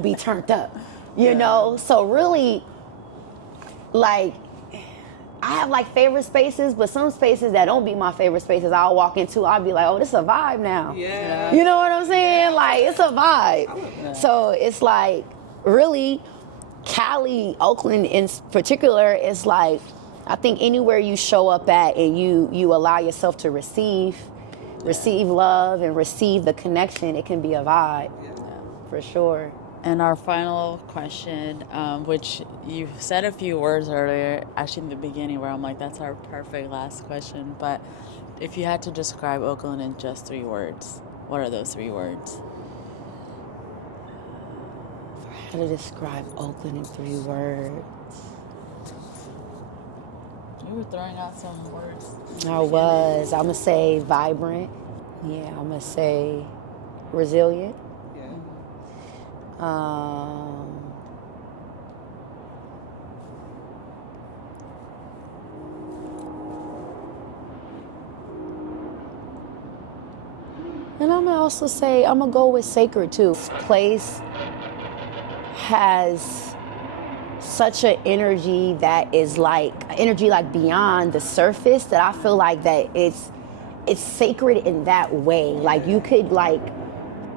be turned up. You know? So really, like, I have like favorite spaces, but some spaces that don't be my favorite spaces, I'll walk into, I'll be like, oh, this is a vibe now. Yeah. You know what I'm saying? Like, it's a vibe. So it's like, really, Cali, Oakland in particular, is like, I think anywhere you show up at and you allow yourself to receive love and receive the connection, it can be a vibe. For sure. And our final question, which you said a few words earlier, actually in the beginning, where I'm like, that's our perfect last question. But if you had to describe Oakland in just 3 words, what are those 3 words? How to describe Oakland in 3 words? You were throwing out some words. I was. I'm going to say vibrant. Yeah, I'm going to say resilient. And I'm gonna also say, I'm gonna go with sacred too. This place has such an energy that is like beyond the surface, that I feel like that it's sacred in that way. Like you could like,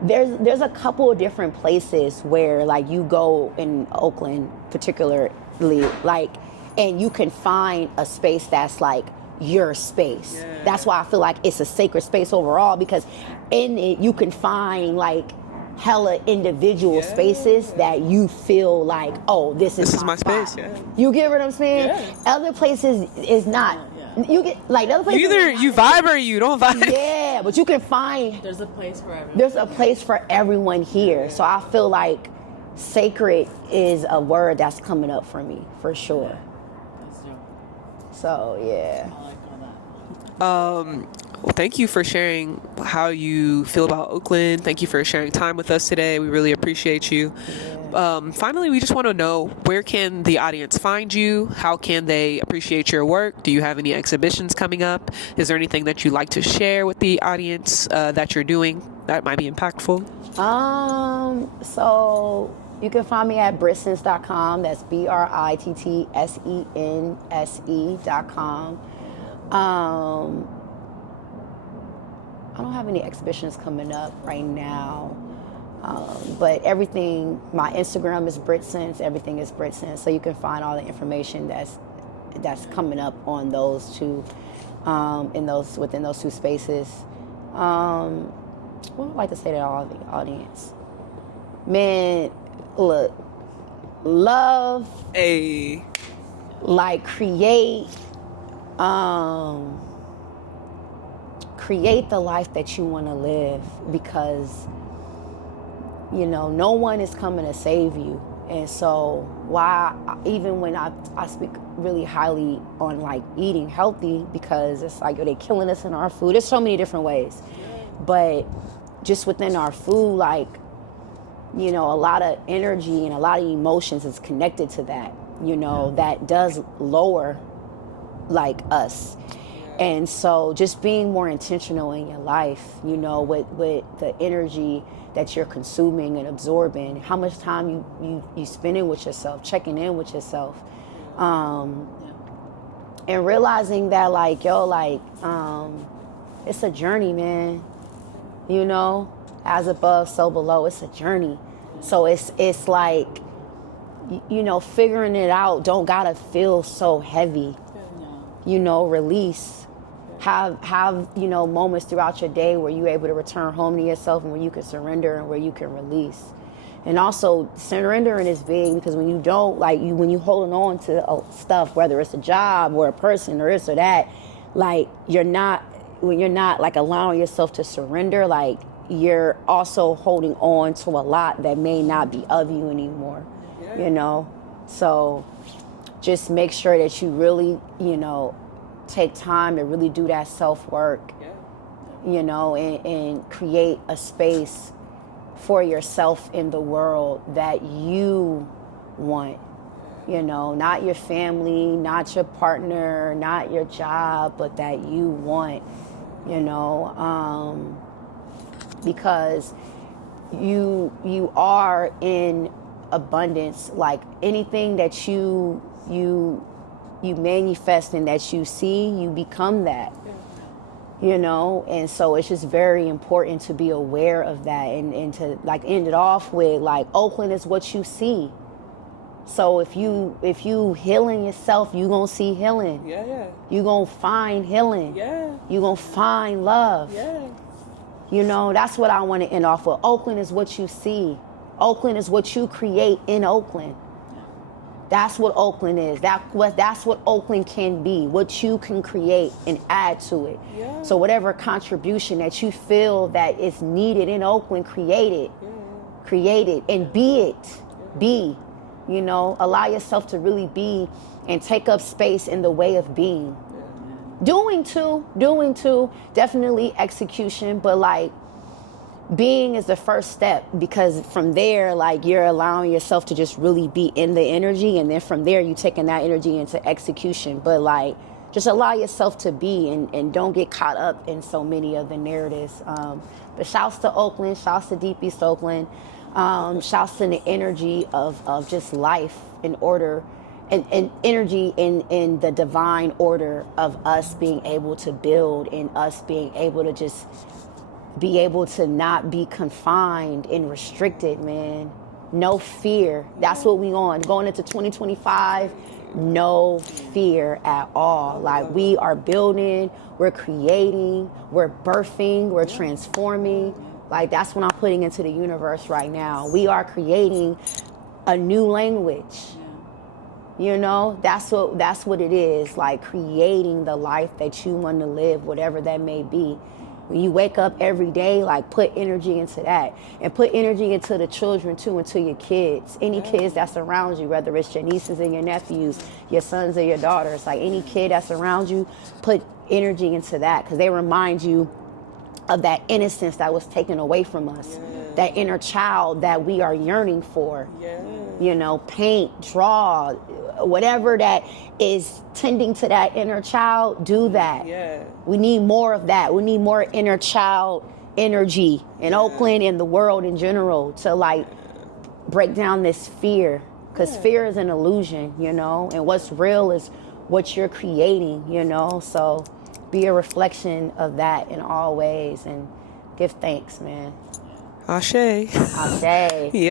there's a couple of different places where like you go in Oakland particularly, like, and you can find a space that's like your space. Yeah. That's why I feel like it's a sacred space overall, because in it you can find like hella individual spaces that you feel like, oh, this is my space. Yeah. You get what I'm saying? Yeah. Other places is not. You get like other places. Either you vibe or you don't vibe. Yeah, but you can find. There's a place for everyone. There's a place for everyone here. So I feel like sacred is a word that's coming up for me for sure. So yeah. I like all that. Well, thank you for sharing how you feel about Oakland. Thank you for sharing time with us today. We really appreciate you. Yeah. Finally, we just want to know, where can the audience find you? How can they appreciate your work? Do you have any exhibitions coming up? Is there anything that you'd like to share with the audience that you're doing that might be impactful? So you can find me at Brittsense.com. That's BRITTSENSE.com. I don't have any exhibitions coming up right now, but everything, my Instagram is Brittsense, everything is Brittsense, so you can find all the information that's coming up on those two, within those 2 spaces. What would I like to say to all the audience? Man, look, love, like create the life that you want to live, because you know no one is coming to save you. And so even when I speak really highly on like eating healthy, because it's like, are they killing us in our food? There's so many different ways, but just within our food, like, you know, a lot of energy and a lot of emotions is connected to that, you know, that does lower like us. And so just being more intentional in your life, you know, with the energy that you're consuming and absorbing, how much time you spending with yourself, checking in with yourself. And realizing that, like, yo, like, it's a journey, man. You know, as above, so below. It's a journey. So it's like, you know, figuring it out don't gotta feel so heavy. You know, release. Have you know, moments throughout your day where you're able to return home to yourself and where you can surrender and where you can release. And also surrendering is big, because when you don't, like, when you holding on to stuff, whether it's a job or a person or this or that, like, when you're not like allowing yourself to surrender, like, you're also holding on to a lot that may not be of you anymore, you know? So just make sure that you really, you know, take time to really do that self-work, you know, and create a space for yourself in the world that you want, you know, not your family, not your partner, not your job, but that you want, you know, because you are in abundance. Like, anything that you manifest and that you see, you become that. You know, and so it's just very important to be aware of that, and to, like, end it off with, like, Oakland is what you see. So if you healing yourself, you gonna see healing. You gonna find healing. You gonna find love. You know, that's what I want to end off with. Oakland is what you see. Oakland is what you create in Oakland. That's what Oakland is. That's what Oakland can be, what you can create and add to it. So whatever contribution that you feel that is needed in Oakland, create it. Create it and be it. Be, you know, allow yourself to really be and take up space in the way of being. Doing too, definitely execution, but, like, being is the first step, because from there, like, you're allowing yourself to just really be in the energy, and then from there you taking that energy into execution. But, like, just allow yourself to be, and don't get caught up in so many of the narratives. But shouts to Oakland, shouts to Deep East Oakland, shouts to the energy of just life in order, and energy in the divine order of us being able to build, and us being able to just be able to not be confined and restricted, man. No fear. That's what we on. Going into 2025, no fear at all. Like, we are building, we're creating, we're birthing, we're transforming. Like, that's what I'm putting into the universe right now. We are creating a new language. You know, that's what it is. Like, creating the life that you want to live, whatever that may be. When you wake up every day, like, put energy into that, and put energy into the children too, into your kids, any kids that's around you, whether it's your nieces and your nephews, your sons and your daughters, like, any kid that's around you, put energy into that, because they remind you of that innocence that was taken away from us, that inner child that we are yearning for. You know, paint, draw, whatever that is tending to that inner child, do that. We need more of that. We need more inner child energy in Oakland and the world in general, to, like, break down this fear, because fear is an illusion, you know, and what's real is what you're creating, you know. So be a reflection of that in all ways, and give thanks, man. Ashe. Ashe. Yeah.